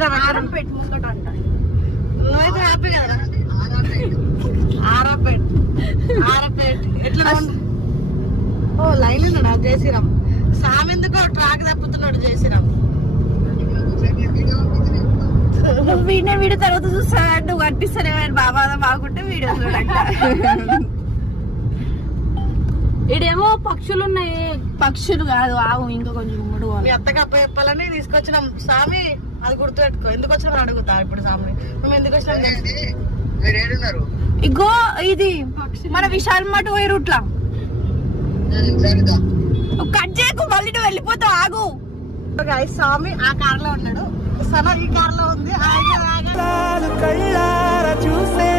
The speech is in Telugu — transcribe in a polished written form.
జయశ్రీరామ్ ఆరంపేట ముంగట అంట. నువ్వైతే హ్యాపీ కదా ఆరాపేట్ ఎట్లా ఓ లైన్ ఉన్నాడు జయశ్రీరామ్ సామి ఎందుకో ట్రాక్ తప్పుతున్నాడు జయశ్రీరామ్ నువ్వు వీడియో తర్వాత చూస్తా నువ్వు కనిపిస్తానే బాబా బాగుంటే వీడియో చూడంట. ఇడేమో పక్షులు ఉన్నాయి. పక్షులు కాదు ఆవు ఇంకా కొంచెం మీ అత్తకి అప్ప చెప్పాలని తీసుకొచ్చినాం స్వామి అది గుర్తుపెట్టుకో ఎందుకు వచ్చినా అడుగుతా ఇప్పుడు స్వామి మేము ఎందుకు వచ్చినాం ఇగో ఇది మన విశాల్ మఠ పోయే రూట్లా కట్ చేయకు మళ్ళీ నువ్వు వెళ్ళిపోతావు ఆగు. స్వామి ఆ కార్ లో ఉన్నాడు సన ఈ కార్ లో ఉంది చూసే